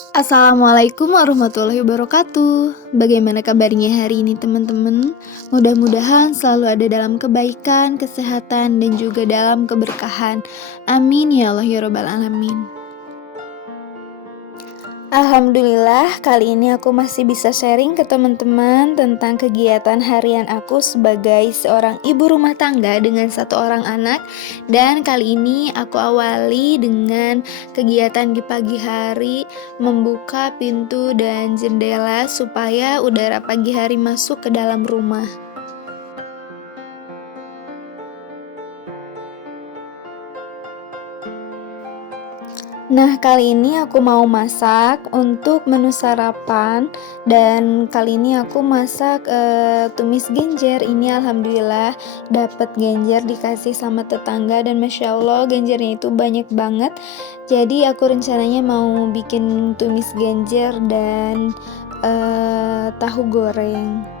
Assalamualaikum warahmatullahi wabarakatuh. Bagaimana kabarnya hari ini teman-teman? Mudah-mudahan selalu ada dalam kebaikan, kesehatan, dan juga dalam keberkahan. Amin ya Allah ya Rabbal Alamin. Alhamdulillah, kali ini aku masih bisa sharing ke teman-teman tentang kegiatan harian aku sebagai seorang ibu rumah tangga dengan satu orang anak. Dan kali ini aku awali dengan kegiatan di pagi hari, membuka pintu dan jendela supaya udara pagi hari masuk ke dalam rumah. Nah, kali ini aku mau masak untuk menu sarapan dan kali ini aku masak tumis genjer. Ini alhamdulillah dapat genjer dikasih sama tetangga dan masya Allah genjernya itu banyak banget. Jadi aku rencananya mau bikin tumis genjer dan tahu goreng.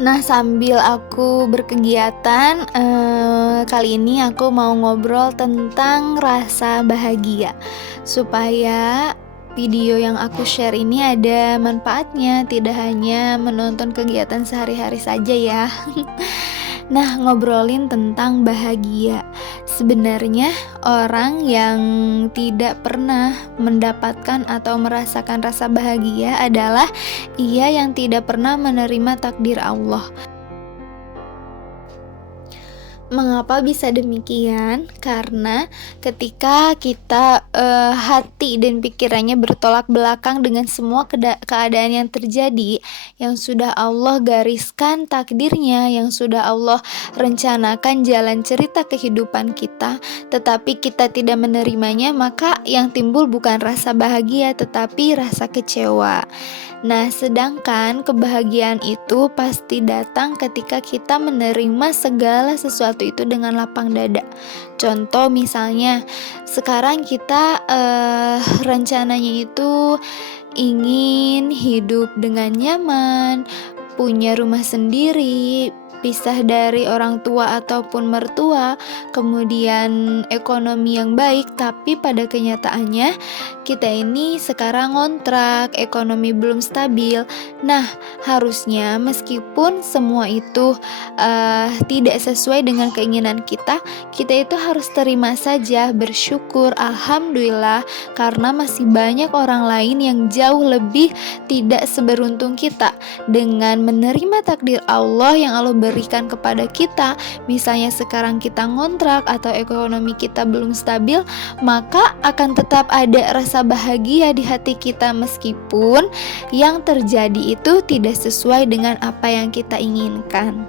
Nah, sambil aku berkegiatan, kali ini aku mau ngobrol tentang rasa bahagia. Supaya video yang aku share ini ada manfaatnya, tidak hanya menonton kegiatan sehari-hari saja ya. Nah, ngobrolin tentang bahagia. Sebenarnya orang yang tidak pernah mendapatkan atau merasakan rasa bahagia adalah ia yang tidak pernah menerima takdir Allah. Mengapa bisa demikian? Karena ketika kita hati dan pikirannya bertolak belakang dengan semua keadaan yang terjadi, yang sudah Allah gariskan takdirnya, yang sudah Allah rencanakan jalan cerita kehidupan kita, tetapi kita tidak menerimanya, maka yang timbul bukan rasa bahagia tetapi rasa kecewa. Nah, sedangkan kebahagiaan itu pasti datang ketika kita menerima segala sesuatu itu dengan lapang dada. Contoh misalnya, sekarang kita rencananya itu ingin hidup dengan nyaman, punya rumah sendiri, pisah dari orang tua ataupun mertua, kemudian ekonomi yang baik, tapi pada kenyataannya kita ini sekarang ngontrak, ekonomi belum stabil. Nah, harusnya meskipun semua itu tidak sesuai dengan keinginan kita itu harus terima saja, bersyukur, alhamdulillah, karena masih banyak orang lain yang jauh lebih tidak seberuntung kita dengan menerima takdir Allah yang Allah berikan kepada kita. Misalnya sekarang kita ngontrak atau ekonomi kita belum stabil, maka akan tetap ada rasa bahagia di hati kita meskipun yang terjadi itu tidak sesuai dengan apa yang kita inginkan.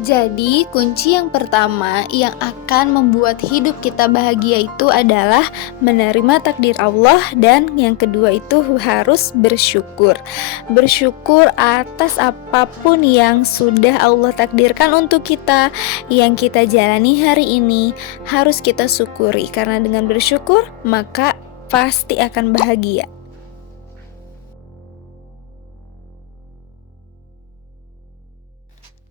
Jadi, kunci yang pertama yang akan membuat hidup kita bahagia itu adalah menerima takdir Allah, dan yang kedua itu harus bersyukur. Bersyukur atas apapun yang sudah Allah takdirkan untuk kita, yang kita jalani hari ini, harus kita syukuri karena dengan bersyukur maka pasti akan bahagia.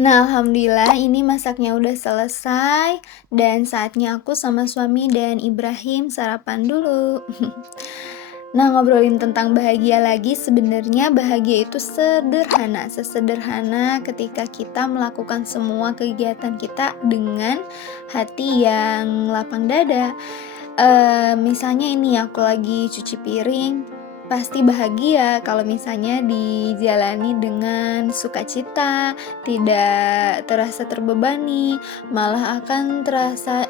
Nah, alhamdulillah ini masaknya udah selesai dan saatnya aku sama suami dan Ibrahim sarapan dulu. Nah, ngobrolin tentang bahagia lagi, sebenarnya bahagia itu sederhana, sesederhana ketika kita melakukan semua kegiatan kita dengan hati yang lapang dada. Misalnya ini aku lagi cuci piring, pasti bahagia kalau misalnya dijalani dengan sukacita, tidak terasa terbebani, malah akan terasa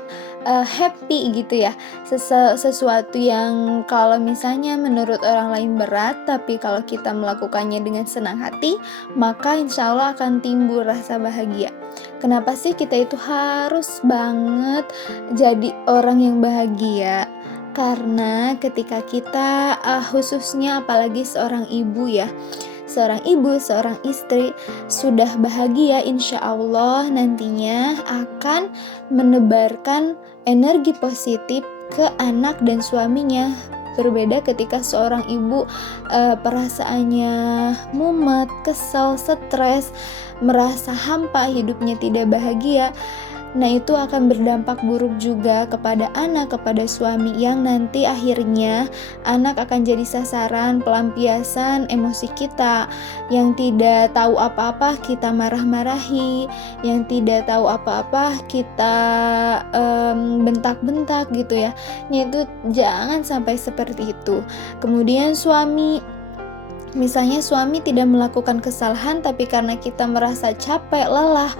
happy gitu ya. Sesuatu yang kalau misalnya menurut orang lain berat, tapi kalau kita melakukannya dengan senang hati, maka insya Allah akan timbul rasa bahagia. Kenapa sih kita itu harus banget jadi orang yang bahagia? Karena ketika kita khususnya apalagi seorang ibu ya, seorang ibu, seorang istri sudah bahagia, insya Allah nantinya akan menebarkan energi positif ke anak dan suaminya. Berbeda ketika seorang ibu perasaannya mumet, kesal, stres, merasa hampa, hidupnya tidak bahagia. Nah, itu akan berdampak buruk juga kepada anak, kepada suami yang nanti akhirnya anak akan jadi sasaran pelampiasan emosi kita. Yang tidak tahu apa-apa kita marah-marahi, yang tidak tahu apa-apa kita bentak-bentak gitu ya. Nah, itu jangan sampai seperti itu. Kemudian misalnya suami tidak melakukan kesalahan tapi karena kita merasa capek, lelah,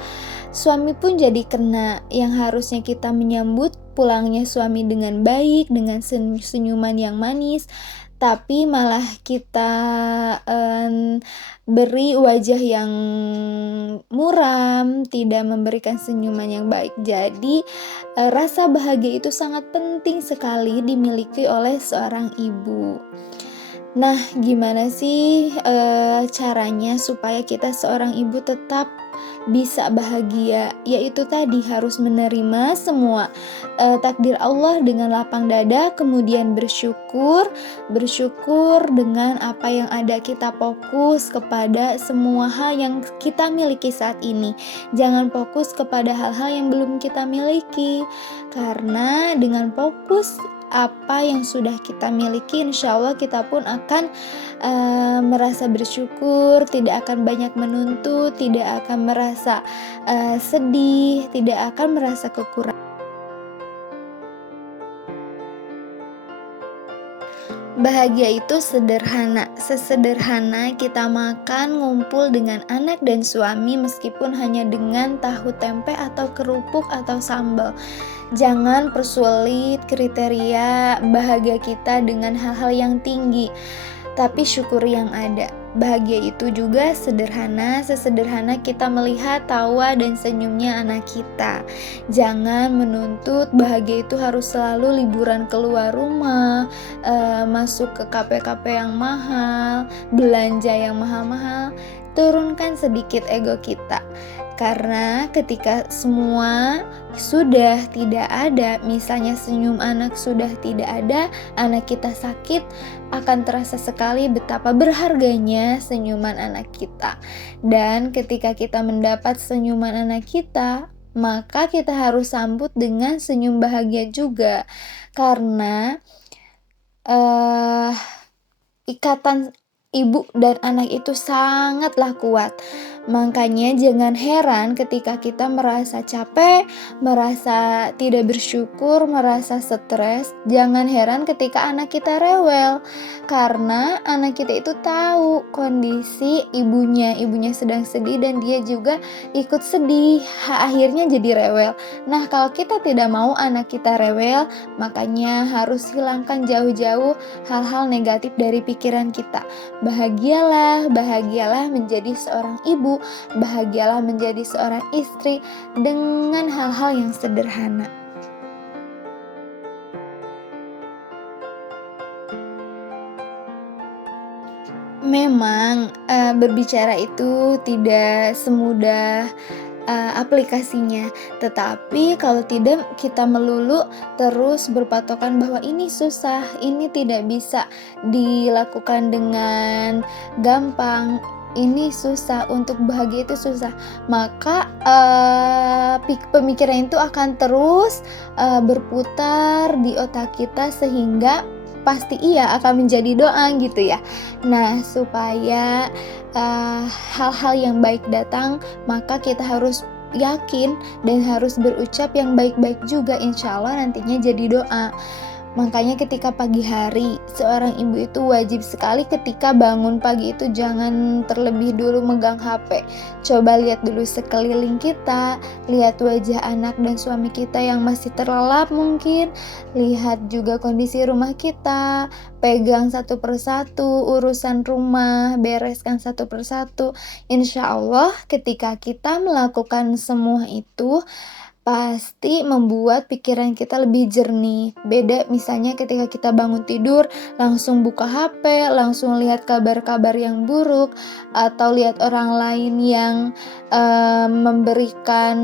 suami pun jadi kena. Yang harusnya kita menyambut pulangnya suami dengan baik, dengan senyuman yang manis, tapi malah kita beri wajah yang muram, tidak memberikan senyuman yang baik. Jadi, rasa bahagia itu sangat penting sekali dimiliki oleh seorang ibu. Nah, gimana sih, caranya supaya kita seorang ibu tetap bisa bahagia? Yaitu tadi harus menerima semua, takdir Allah dengan lapang dada, kemudian bersyukur dengan apa yang ada. Kita fokus kepada semua hal yang kita miliki saat ini. Jangan fokus kepada hal-hal yang belum kita miliki, karena dengan fokus apa yang sudah kita miliki, insya Allah kita pun akan merasa bersyukur, tidak akan banyak menuntut, tidak akan merasa sedih, tidak akan merasa kekurangan. Bahagia itu sederhana, sesederhana kita makan ngumpul dengan anak dan suami meskipun hanya dengan tahu tempe atau kerupuk atau sambal. Jangan persulit kriteria bahagia kita dengan hal-hal yang tinggi, tapi syukuri yang ada. Bahagia itu juga sederhana, sesederhana kita melihat tawa dan senyumnya anak kita. Jangan menuntut bahagia itu harus selalu liburan keluar rumah, masuk ke kafe-kafe yang mahal, belanja yang mahal-mahal. Turunkan sedikit ego kita. Karena ketika semua sudah tidak ada, misalnya senyum anak sudah tidak ada, anak kita sakit, akan terasa sekali betapa berharganya senyuman anak kita. Dan ketika kita mendapat senyuman anak kita, maka kita harus sambut dengan senyum bahagia juga. Karena ikatan ibu dan anak itu sangatlah kuat. Makanya jangan heran ketika kita merasa capek, merasa tidak bersyukur, merasa stres. Jangan heran ketika anak kita rewel. Karena anak kita itu tahu kondisi ibunya sedang sedih dan dia juga ikut sedih. Akhirnya jadi rewel. Nah, kalau kita tidak mau anak kita rewel, makanya harus hilangkan jauh-jauh hal-hal negatif dari pikiran kita. Bahagialah menjadi seorang ibu, bahagialah menjadi seorang istri dengan hal-hal yang sederhana. Memang, berbicara itu tidak semudah aplikasinya, tetapi kalau tidak kita melulu terus berpatokan bahwa ini susah, ini tidak bisa dilakukan dengan gampang, ini susah, untuk bahagia itu susah, maka pemikiran itu akan terus berputar di otak kita sehingga pasti iya akan menjadi doa gitu ya. Nah, supaya hal-hal yang baik datang, maka kita harus yakin dan harus berucap yang baik-baik juga, insya Allah nantinya jadi doa. Makanya ketika pagi hari, seorang ibu itu wajib sekali ketika bangun pagi itu jangan terlebih dulu megang HP. Coba lihat dulu sekeliling kita, lihat wajah anak dan suami kita yang masih terlelap mungkin, lihat juga kondisi rumah kita, pegang satu persatu urusan rumah, bereskan satu persatu. Insya Allah ketika kita melakukan semua itu, pasti membuat pikiran kita lebih jernih. Beda misalnya ketika kita bangun tidur, langsung buka HP, langsung lihat kabar-kabar yang buruk, atau lihat orang lain yang memberikan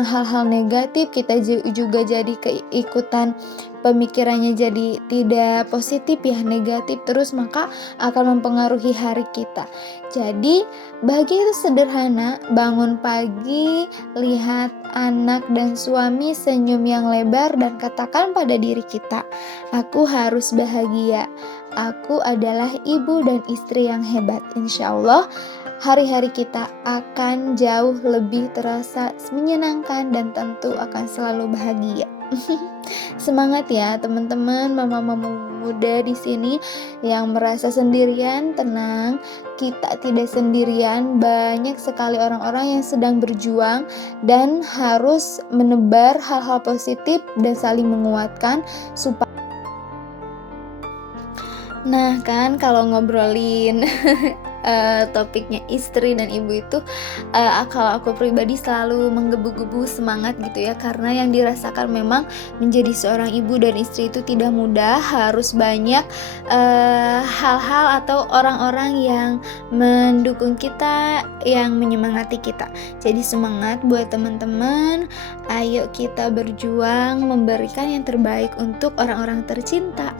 hal-hal negatif, kita juga jadi keikutan pemikirannya jadi tidak positif ya, negatif terus, maka akan mempengaruhi hari kita. Jadi bahagia itu sederhana, bangun pagi, lihat anak dan suami senyum yang lebar dan katakan pada diri kita, "Aku harus bahagia. Aku adalah ibu dan istri yang hebat." Insya Allah hari-hari kita akan jauh lebih terasa menyenangkan dan tentu akan selalu bahagia. Semangat ya teman-teman, mama-mama muda di sini yang merasa sendirian, tenang, kita tidak sendirian, banyak sekali orang-orang yang sedang berjuang dan harus menebar hal-hal positif dan saling menguatkan supaya. Nah kan kalau ngobrolin topiknya istri dan ibu itu, kalau aku pribadi selalu menggebu-gebu semangat gitu ya, karena yang dirasakan memang menjadi seorang ibu dan istri itu tidak mudah, harus banyak hal-hal atau orang-orang yang mendukung kita, yang menyemangati kita. Jadi semangat buat teman-teman, ayo kita berjuang memberikan yang terbaik untuk orang-orang tercinta.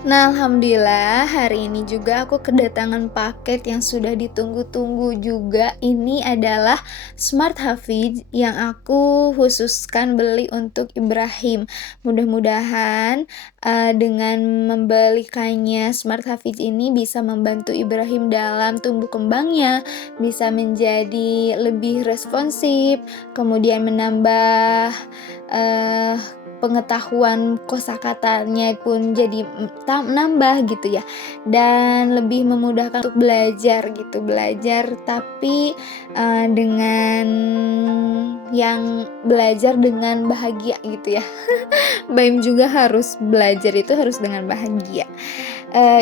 Nah, alhamdulillah hari ini juga aku kedatangan paket yang sudah ditunggu-tunggu juga. Ini adalah Smart Hafiz yang aku khususkan beli untuk Ibrahim. Mudah-mudahan dengan membelikannya Smart Hafiz ini bisa membantu Ibrahim dalam tumbuh kembangnya, bisa menjadi lebih responsif, kemudian menambah eh, pengetahuan kosakatanya pun jadi nambah gitu ya, dan lebih memudahkan untuk belajar gitu, belajar tapi dengan yang belajar dengan bahagia gitu ya. Baim juga harus belajar itu harus dengan bahagia.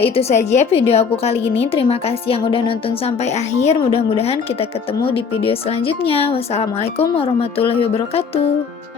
Itu saja video aku kali ini, terima kasih yang udah nonton sampai akhir, mudah-mudahan kita ketemu di video selanjutnya. Wassalamualaikum warahmatullahi wabarakatuh.